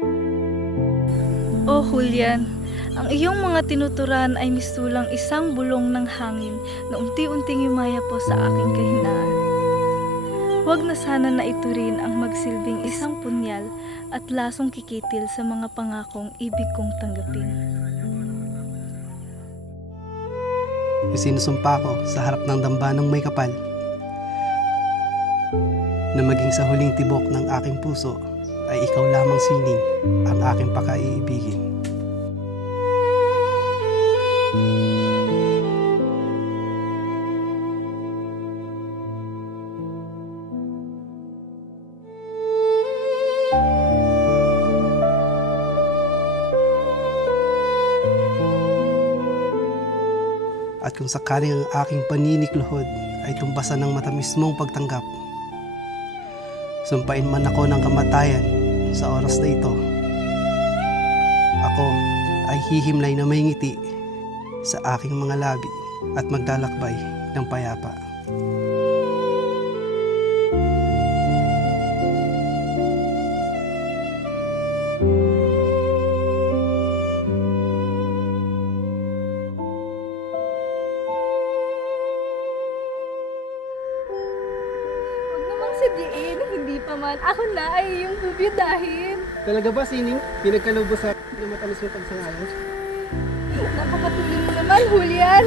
Oh, Julian, ang iyong mga tinuturan ay misulang isang bulong ng hangin na unti-unting yumaya po sa aking kahinaan. Huwag na sana na ito rin ang magsilbing isang punyal at lasong kikitil sa mga pangakong ibig kong tanggapin. Isinusumpa ko sa harap ng dambanang may kapal na maging sa huling tibok ng aking puso ay ikaw lamang sining ang aking pakaiibigin. At kung sakaling ang aking paninikluhod ay tumbasan ng matamis mong pagtanggap, sumpain man ako ng kamatayan sa oras na ito, ako ay hihimlay na may ngiti sa aking mga labi at maglalakbay ng payapa. Huwag namang sadyain, hindi pa man. Ako na ay iyong bubiyadahin. Talaga ba, Sining? Pinagkalubos sa ng matamis mong pagsangalan? Napakatuloy mo naman, Julian.